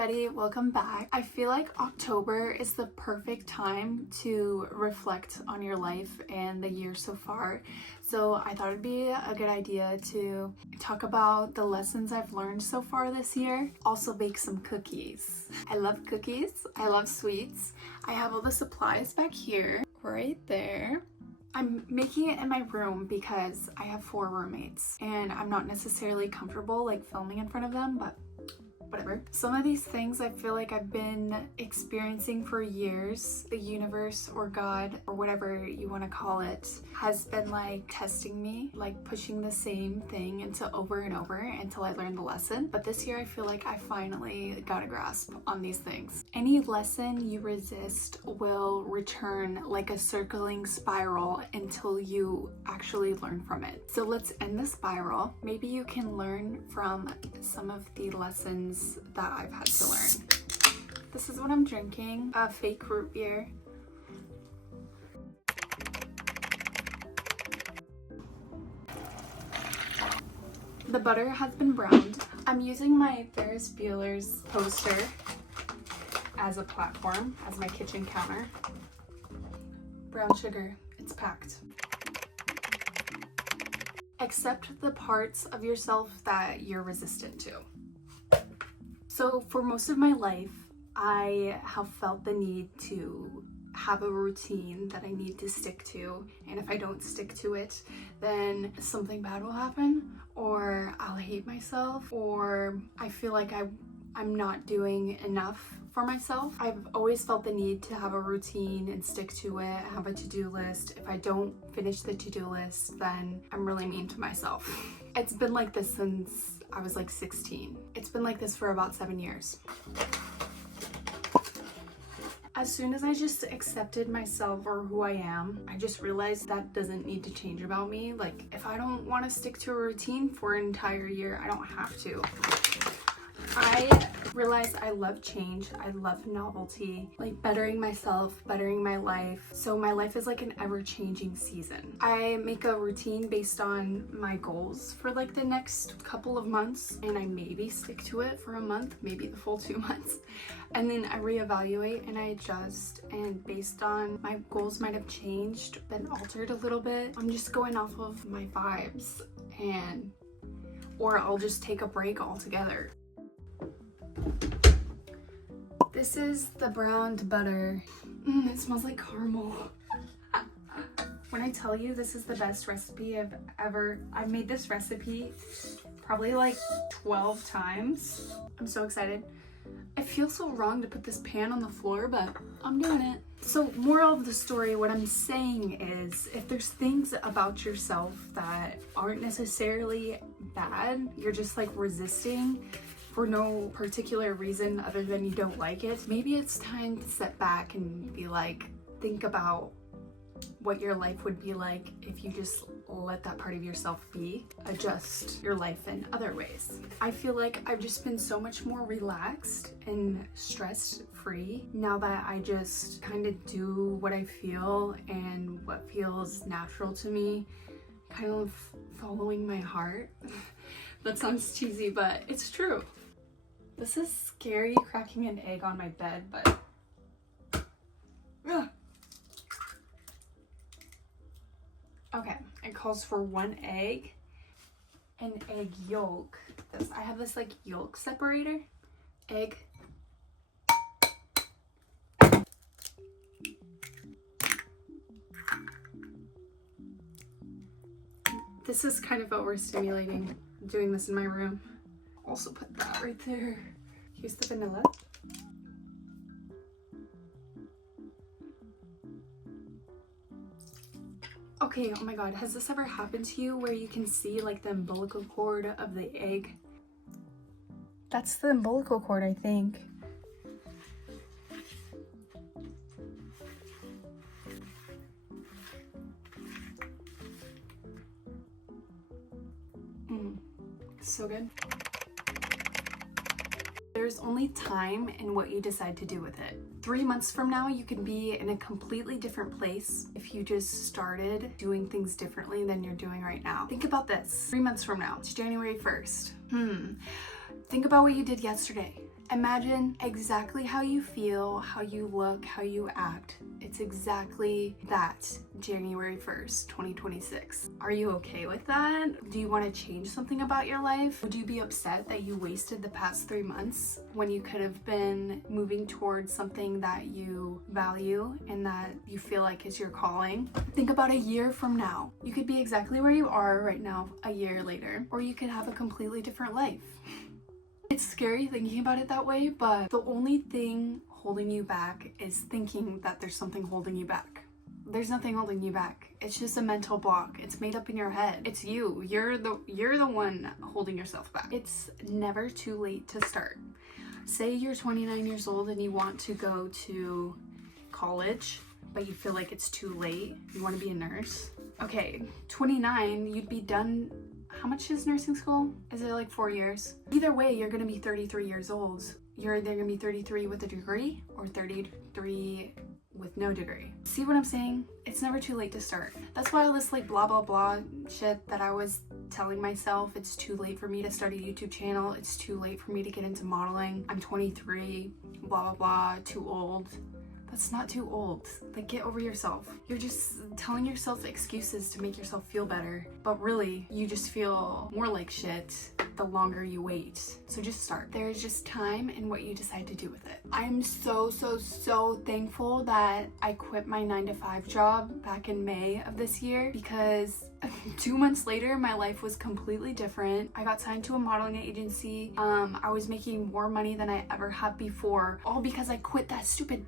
everybody, welcome back. I feel like October is the perfect time to reflect on your life and the year so far. So I thought it'd be a good idea to talk about the lessons I've learned so far this year. Also bake some cookies. I love cookies. I love sweets. I have all the supplies back here, right there. I'm making it in my room because I have 4 roommates and I'm not necessarily comfortable like filming in front of them, but whatever. Some of these things I feel like I've been experiencing for years. The universe or God or whatever you want to call it has been like testing me, like pushing the same thing into over and over until I learned the lesson. But this year I feel like I finally got a grasp on these things. Any lesson you resist will return like a circling spiral until you actually learn from it. So let's end the spiral. Maybe you can learn from some of the lessons that I've had to learn. This is what I'm drinking, a fake root beer. The butter has been browned. I'm using my Ferris Bueller's poster as a platform, as my kitchen counter. Brown sugar, it's packed. Accept the parts of yourself that you're resistant to. So for most of my life, I have felt the need to have a routine that I need to stick to. And if I don't stick to it, then something bad will happen, or I'll hate myself, or I feel like I'm not doing enough for myself. I've always felt the need to have a routine and stick to it, have a to-do list. If I don't finish the to-do list, then I'm really mean to myself. It's been like this since I was like 16. It's been like this for about 7 years. As soon as I just accepted myself or who I am, I just realized that doesn't need to change about me. Like, if I don't want to stick to a routine for an entire year, I don't have to. I realized I love change. I love novelty, like bettering myself, bettering my life. So my life is like an ever-changing season. I make a routine based on my goals for like the next couple of months, and I maybe stick to it for a month, maybe the full 2 months. And then I reevaluate and I adjust, and based on my goals might have changed, been altered a little bit. I'm just going off of my vibes, or I'll just take a break altogether. This is the browned butter. It smells like caramel. When I tell you this is the best recipe I've made this recipe probably like 12 times. I'm so excited. I feel so wrong to put this pan on the floor, but I'm doing it. So moral of the story, what I'm saying is, if there's things about yourself that aren't necessarily bad, you're just like resisting for no particular reason other than you don't like it, maybe it's time to step back and be like, think about what your life would be like if you just let that part of yourself be. Adjust your life in other ways. I feel like I've just been so much more relaxed and stress-free now that I just kind of do what I feel and what feels natural to me, kind of following my heart. That sounds cheesy, but it's true. This is scary, cracking an egg on my bed, but ugh. Okay, it calls for 1 egg, an egg yolk. I have this like yolk separator, egg. This is kind of overstimulating, doing this in my room. Also put that right there. Here's the vanilla. Okay, oh my god, has this ever happened to you where you can see like the umbilical cord of the egg? That's the umbilical cord, I think. So good. There's only time in what you decide to do with it. 3 months from now, you could be in a completely different place if you just started doing things differently than you're doing right now. Think about this. 3 months from now, it's January 1st. Think about what you did yesterday. Imagine exactly how you feel, how you look, how you act. It's exactly that January 1st, 2026. Are you okay with that? Do you want to change something about your life? Would you be upset that you wasted the past 3 months when you could have been moving towards something that you value and that you feel like is your calling? Think about a year from now. You could be exactly where you are right now a year later, or you could have a completely different life. It's scary thinking about it that way, but the only thing holding you back is thinking that there's something holding you back. There's nothing holding you back. It's just a mental block. It's made up in your head. It's you. You're the one holding yourself back. It's never too late to start. Say you're 29 years old and you want to go to college, but you feel like it's too late. You want to be a nurse. Okay, 29, you'd be done. How much is nursing school? Is it like 4 years? Either way, you're gonna be 33 years old. You're either gonna be 33 with a degree or 33 with no degree. See what I'm saying? It's never too late to start. That's why all this like blah blah blah shit that I was telling myself, it's too late for me to start a YouTube channel, it's too late for me to get into modeling, I'm 23, blah blah blah, too old. That's not too old. Like, get over yourself. You're just telling yourself excuses to make yourself feel better, but really, you just feel more like shit the longer you wait. So just start. There's just time in what you decide to do with it. I'm so thankful that I quit my 9-to-5 job back in May of this year, because 2 months later, my life was completely different. I got signed to a modeling agency. I was making more money than I ever have before, all because I quit that stupid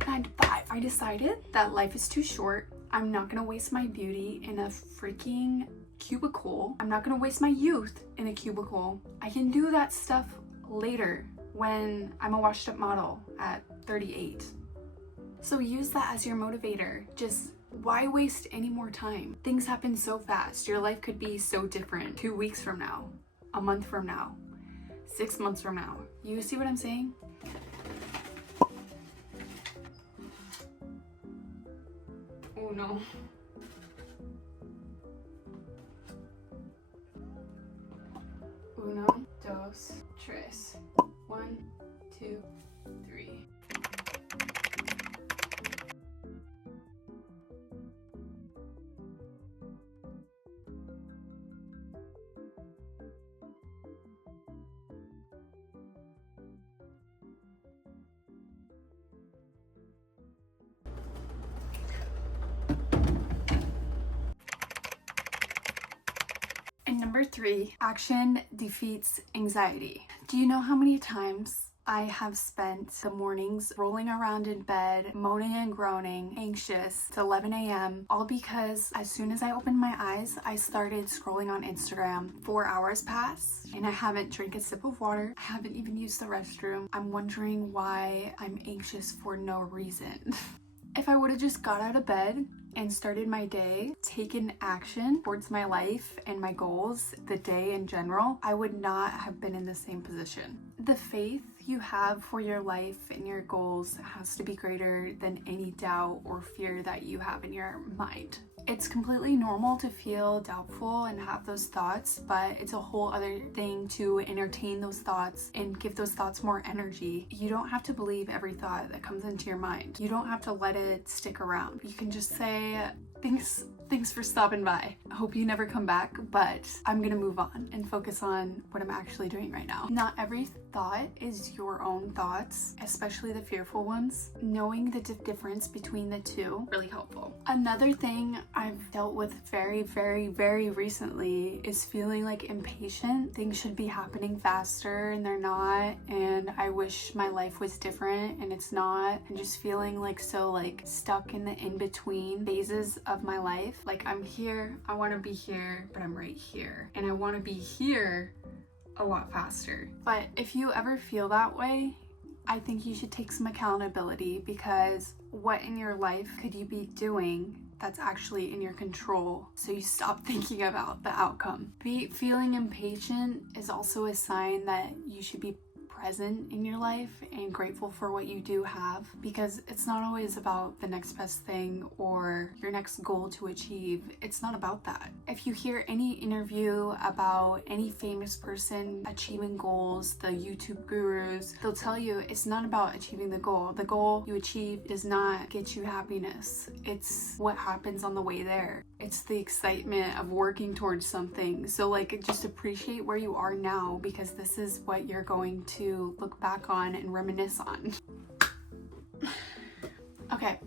9-to-5. I decided that life is too short. I'm not gonna waste my beauty in a freaking cubicle. I'm not gonna waste my youth in a cubicle. I can do that stuff later when I'm a washed up model at 38. So use that as your motivator. Just why waste any more time? Things happen so fast. Your life could be so different 2 weeks from now, a month from now, 6 months from now. You see what I'm saying? Oh no. Uno, dos, tres. 1, 2, 3. And number 3, action defeats anxiety. Do you know how many times I have spent the mornings rolling around in bed, moaning and groaning, anxious, to 11 a.m., all because as soon as I opened my eyes, I started scrolling on Instagram. 4 hours pass, and I haven't drank a sip of water. I haven't even used the restroom. I'm wondering why I'm anxious for no reason. If I would have just got out of bed and started my day, taken action towards my life and my goals, the day in general, I would not have been in the same position. The faith you have for your life and your goals has to be greater than any doubt or fear that you have in your mind. It's completely normal to feel doubtful and have those thoughts, but it's a whole other thing to entertain those thoughts and give those thoughts more energy. You don't have to believe every thought that comes into your mind. You don't have to let it stick around. You can just say, thanks for stopping by. I hope you never come back, but I'm gonna move on and focus on what I'm actually doing right now. Not every thought is your own thoughts, especially the fearful ones. Knowing the difference between the two, really helpful. Another thing I've dealt with very recently is feeling like impatient. Things should be happening faster and they're not, and I wish my life was different and it's not, and just feeling like so like stuck in the in-between phases of my life. Like, I'm here, I want to be here, but I'm right here, and I want to be here a lot faster. But if you ever feel that way, I think you should take some accountability, because what in your life could you be doing that's actually in your control, so you stop thinking about the outcome. Feeling impatient is also a sign that you should be present in your life and grateful for what you do have, because it's not always about the next best thing or your next goal to achieve. It's not about that. If you hear any interview about any famous person achieving goals, the YouTube gurus, they'll tell you it's not about achieving the goal. The goal you achieve does not get you happiness. It's what happens on the way there. It's the excitement of working towards something. So like, just appreciate where you are now, because this is what you're going to look back on and reminisce on. Okay,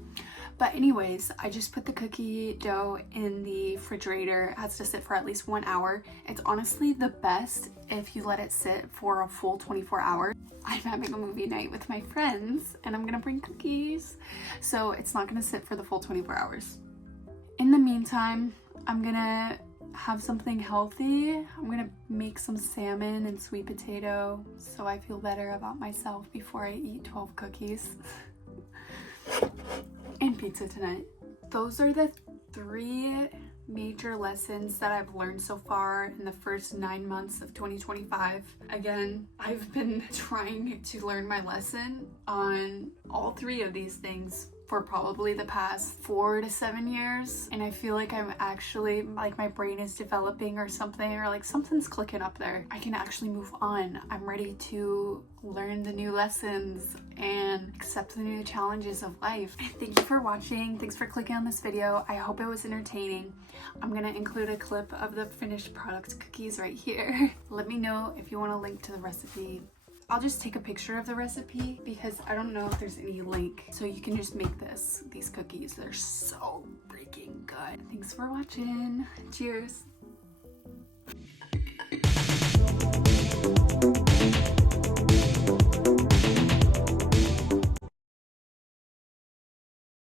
but anyways, I just put the cookie dough in the refrigerator. It has to sit for at least 1 hour. It's honestly the best if you let it sit for a full 24 hours. I'm having a movie night with my friends and I'm gonna bring cookies, so it's not gonna sit for the full 24 hours. In the meantime, I'm gonna have something healthy. I'm gonna make some salmon and sweet potato so I feel better about myself before I eat 12 cookies. And pizza tonight. Those are the 3 major lessons that I've learned so far in the first 9 months of 2025. Again, I've been trying to learn my lesson on all 3 of these things for probably the past 4 to 7 years, and I feel like I'm actually, like, my brain is developing or something, or like something's clicking up there. I can actually move on. I'm ready to learn the new lessons and accept the new challenges of life. Thank you for watching. Thanks for clicking on this video. I hope it was entertaining. I'm gonna include a clip of the finished product cookies right here. Let me know if you want a link to the recipe. I'll just take a picture of the recipe because I don't know if there's any link. So you can just make these cookies. They're so freaking good. Thanks for watching. Cheers.